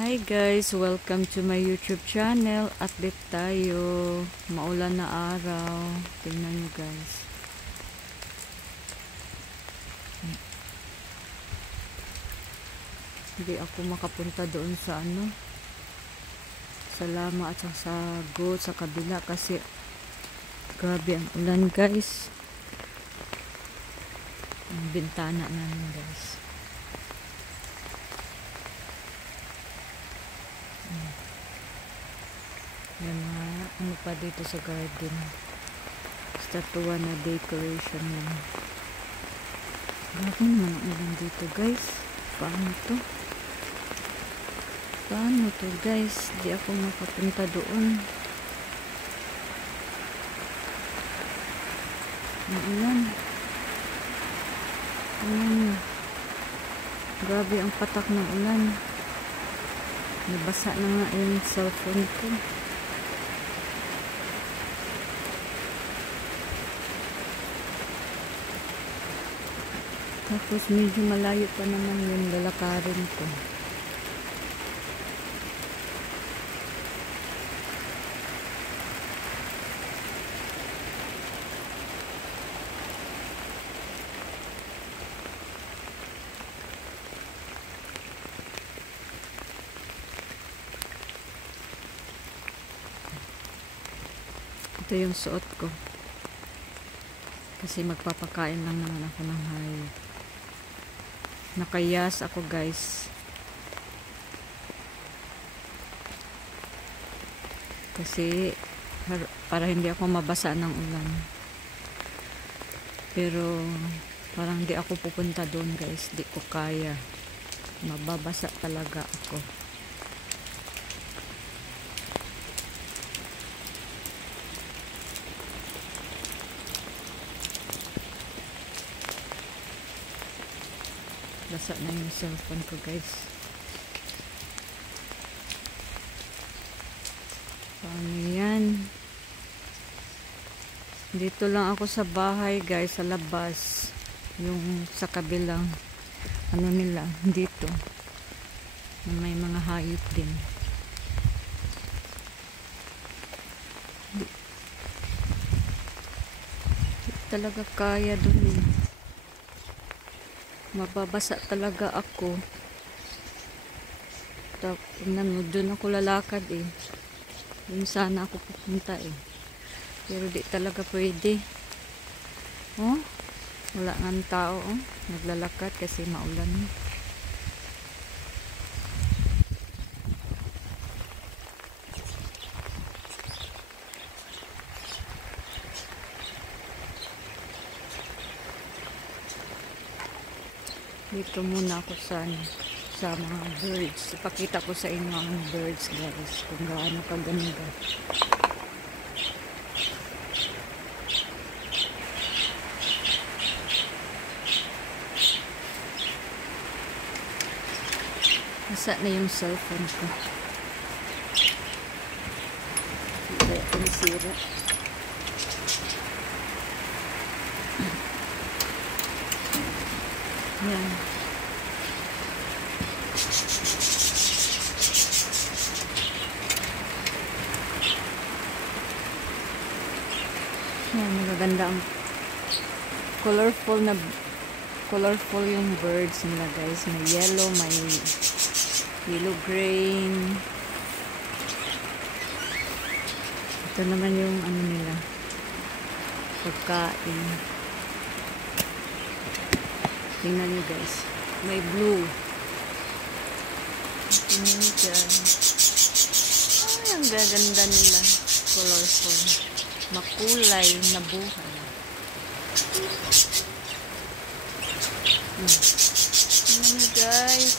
Hi guys, welcome to my YouTube channel. Update tayo. Maulan na araw. Tingnan nyo guys. Hindi ako makapunta doon sa sa Lama at sa Goat sa kabila kasi grabe ang ulan guys. Ang bintana namin guys. May mga ano pa dito sa garden. Statua na decoration lang. Grabe naman ang ulan dito guys. Paano to? Paano to guys? Di ako makapunta doon. Ang ulan. Ayan. Grabe ang patak ng ulan. Nabasa na nga yung cellphone ko. Tapos medyo malayo pa naman yung lalakarin ko. Ito yung suot ko. Kasi magpapakain lang naman ako ng hayop. Nakayas ako guys. Kasi para hindi ako mabasa ng ulan. Pero parang di ako pupunta doon guys. Di ko kaya. Mababasa talaga ako. Basa na yung cellphone ko guys. Paano yan? Dito lang ako sa bahay guys, sa labas. Yung sa kabilang ano nila, dito. May mga hayop din. Di talaga kaya dun eh. Mababasa talaga ako. Tapos doon ako lalakad eh. Doon sana ako pupunta eh. Pero di talaga pwede. Oh, wala nga ng tao oh. Naglalakad kasi maulan. Dito muna ako sa mga birds. Ipakita ko sa inyo ang birds guys. Kung gaano kaganda. Nasa na yung cellphone ko. Kaya pinisira. Yan. Yan, magaganda ang colorful yung birds nila guys. May yellow, may yellow green. Ito naman yung ano nila, pagkain. Tingnan nyo guys. May blue. Tingnan nyo dyan. Ay, ang gaganda nila. Colorful. Makulay na buhay. Tingnan nyo guys.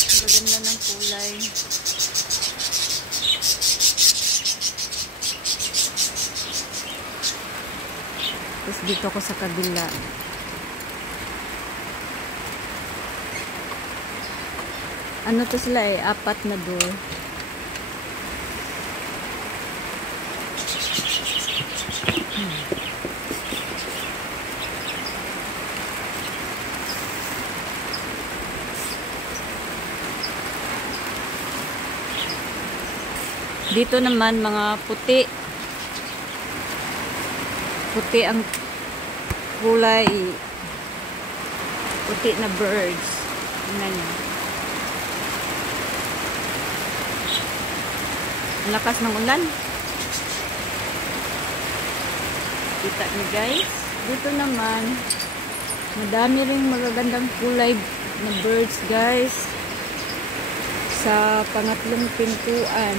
Ang gaganda ng kulay. Tapos dito ako sa kabila. Ano to sila eh, 4 na door. Dito naman mga puti. Puti ang kulay. Puti na birds. Tingnan nyo. Ang lakas ng ulan. Kita nyo guys. Dito naman, madami ring magagandang kulay na birds guys. Sa pangatlong pintuan.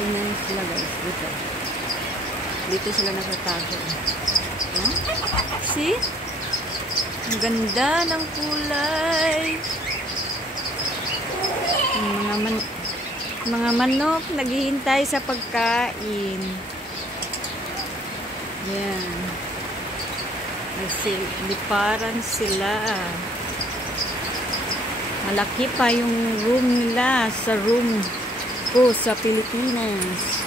Tingnan sila guys, dito. Dito sila nakatago. Huh? See? Ang ganda ng kulay. Mga manok naghihintay sa pagkain. Yan. Liparan sila. Malaki pa yung room nila sa room ko sa Pilipinas.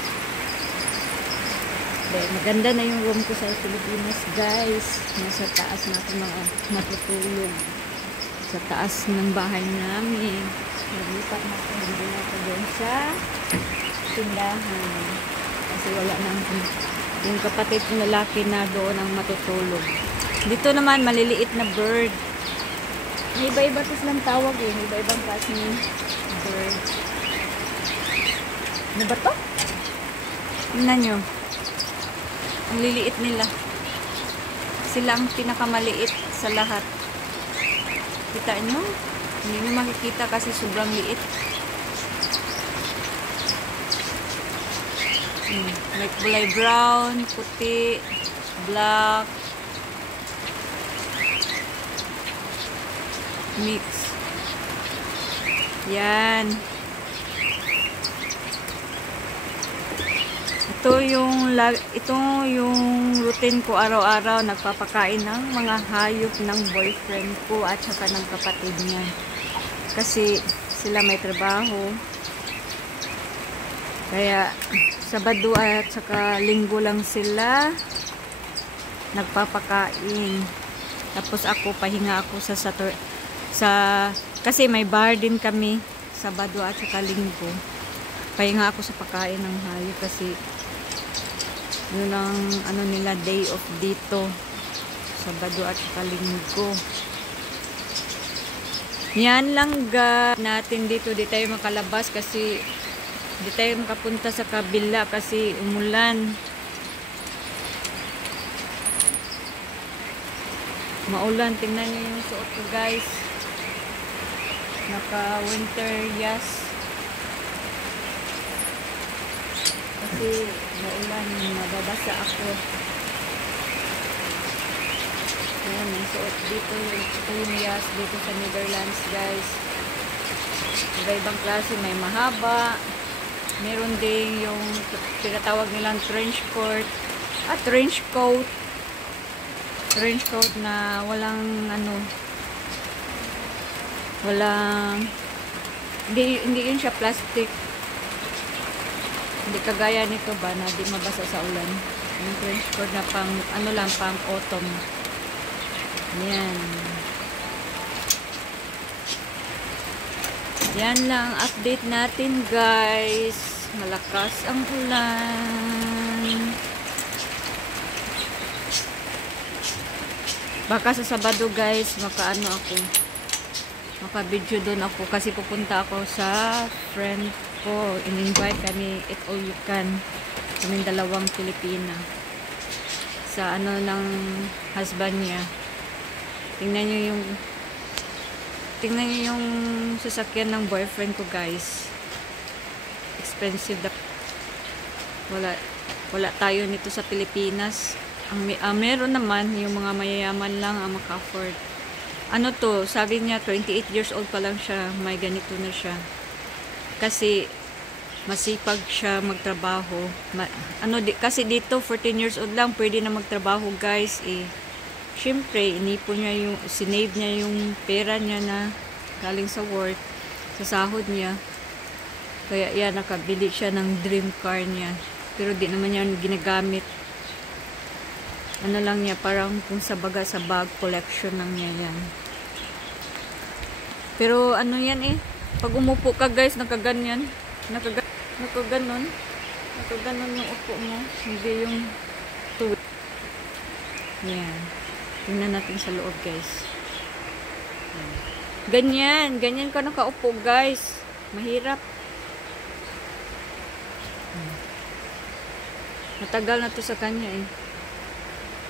Maganda na yung room ko sa Pilipinas guys. Nasa taas na ako matutulog. Sa taas ng bahay namin. Naglipat na ako hindi na ako doon sa tindahan. Kasi wala nang yung kapatid kong lalaki na doon ang matutulog. Dito naman maliliit na bird. May iba-iba ito silang tawag eh. May iba-ibang klase ng bird. Ano ba to? Tingnan nyo. Ang liliit nila. Sila ang pinakamaliit sa lahat. Kita nyo? Hindi nyo makikita kasi sobrang liit. May kulay brown, puti, black, mix. Yan. Ito yung routine ko araw-araw, nagpapakain ng mga hayop ng boyfriend ko at saka ng kapatid niya. Kasi sila may trabaho. Kaya Sabado at saka Linggo lang sila nagpapakain. Tapos ako pahinga ako kasi may bar din kami Sabado at saka Linggo. Pahinga ako sa pagkain ng hayop kasi yun ang nila day off dito Sabado at saka Linggo. Yan lang natin dito. Di tayo makalabas kasi di tayo makapunta sa kabila kasi umulan. Maulan. Tingnan nyo yung suot ko guys. Naka winter yas. Kasi maulan, mababasa ako. Ayan, yung suot dito yung yas dito sa Netherlands guys. Iba-ibang klase, may mahaba. Meron din yung tinatawag nilang trench coat. Trench coat. Trench coat na walang hindi yun siya plastic. Hindi kagaya nito ba na di mabasa sa ulan. Yung trench coat na pang pang autumn. Yan. Yan lang update natin guys. Malakas ang ulan. Baka sa Sabado guys maka-video doon ako kasi pupunta ako sa friend ko. In-invite kami, eat all you can. Kaming dalawang Pilipina. Sa ng husband niya. Tingnan nyo yung sasakyan ng boyfriend ko guys. Expensive. Wala tayo nito sa Pilipinas. Meron naman yung mga mayayaman lang ang maka-afford. Sabi niya 28 years old pa lang siya, may ganito na siya. Kasi masipag siya magtrabaho. Kasi dito 14 years old lang pwede na magtrabaho, guys. Syempre, sinave niya yung pera niya na galing sa work, sa sahod niya. Kaya yan, nakabili siya ng dream car niya. Pero di naman yan ginagamit. Ano lang niya, parang kung sa bag collection lang niya yan. Pero ano yan pag umupo ka, guys, nakaganyan. Nakaganon yung upo mo. Hindi yung tuwid. Yan. Tingnan natin sa loob, guys. Ganyan ka nakaupo, guys. Mahirap. Matagal na to sa kanya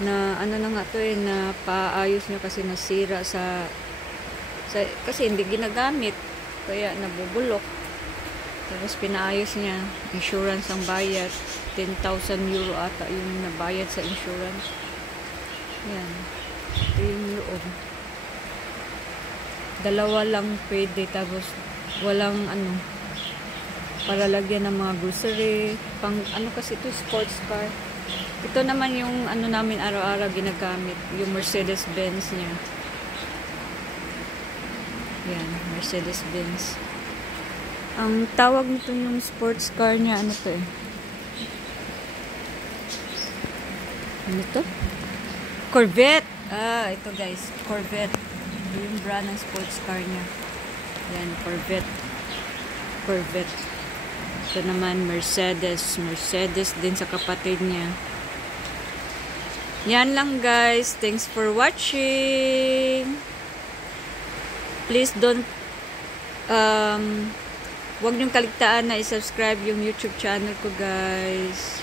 na ano na nga to na paayos niya kasi nasira kasi hindi ginagamit, kaya nabubulok. Tapos pinaayos niya, insurance ang bayad, 10,000 euro ata yung nabayad sa insurance. Yan. Ito yung loob. Dalawa lang pwede, tapos walang para lagyan ng mga grocery, pang kasi ito sports car. Ito naman yung namin araw-araw ginagamit, yung Mercedes-Benz niya. Yan, Mercedes-Benz. Ang tawag nito yung sports car niya, ano to Ano to? Corvette! Ito guys, Corvette. Ito yung brand ng sports car niya. Yan, Corvette. Ito naman, Mercedes. Mercedes din sa kapatid niya. Yan lang, guys. Thanks for watching. Please don't huwag niyong kaligtaan na i-subscribe yung YouTube channel ko, guys.